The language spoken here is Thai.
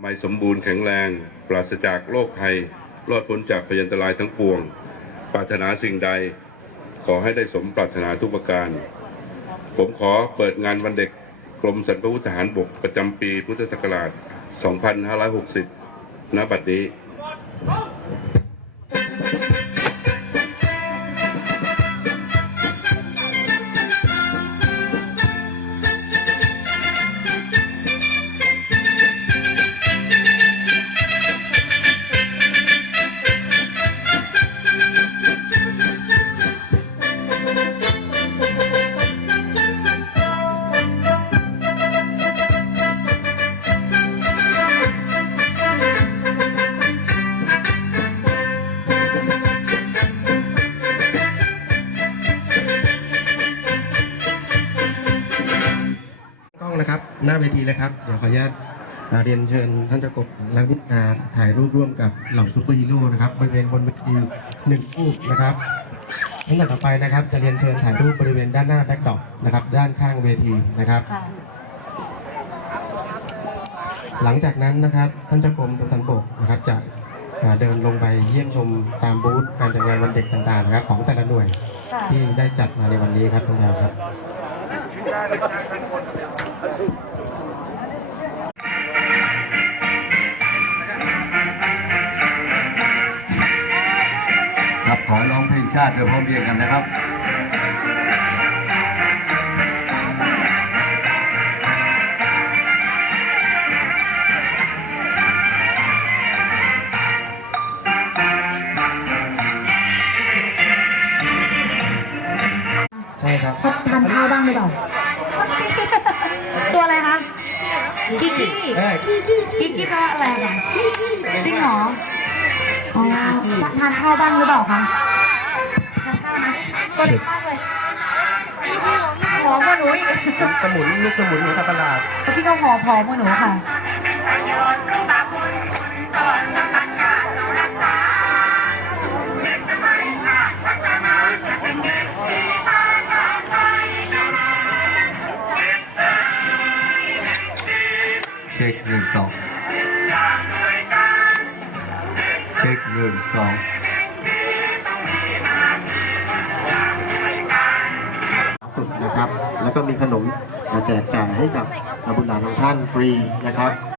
ไม่สมบูรณ์แข็งแรง ปราศจากโรคภัย รอดพ้นจากพยันตรายทั้งปวง ปรารถนาสิ่งใด ขอให้ได้สมปรารถนาทุกประการ ผมขอเปิดงานวันเด็กกรมสรรพวุธทหารบกประจำปีพุทธศักราช 2560 ณ บัดนี้ องนะครับ หน้าเวทีเลยครับเดี๋ยวขออนุญาตอ่าเรียนเชิญท่านเจ้ากบและนิอาถ่ายรูปร่วมกับเหล่าซูเปอร์ฮีโร่นะครับบริเวณบนเวทีหนึ่งรูปนะครับลำดับต่อไปนะครับจะเรียนเชิญถ่ายรูปบริเวณด้านหน้าแบ็คดรอปนะครับด้านข้างเวทีนะครับค่ะหลังจากนั้นนะครับท่านเจ้ากรมทหารบกนะครับจะอ่าเดินลงไปเยี่ยมชมตามบูธการจัดงานวันเด็กต่างๆนะครับของแต่ละหน่วยค่ะที่ได้จัดมาในวันนี้ครับท่านครับ ครับขอร้องเพลงชาติโดยพร้อมเพรียงกันนะครับ ใช่ครับเขาทานข้าวบ้างหรือเปล่า ตัวอะไรคะ กิกกี้ เอ้ยกิกกี้แปลว่าอะไรคะจริงเหรอ อ๋อ ทานข้าวบ้างหรือเปล่าคะ ทานข้าวนะตัวเล็กมากเลยหอมกว่าหนูอีก สมุนลูกสมุนของสัตว์ประหลาด พี่ก็หอมผอมกว่าหนูค่ะ เช็คหนึ่งสองเช็คหนึ่งสองฝึกนะครับ แล้วก็มีขนมมาแจกจ่ายให้กับบุญหลานของท่านฟรีนะครับ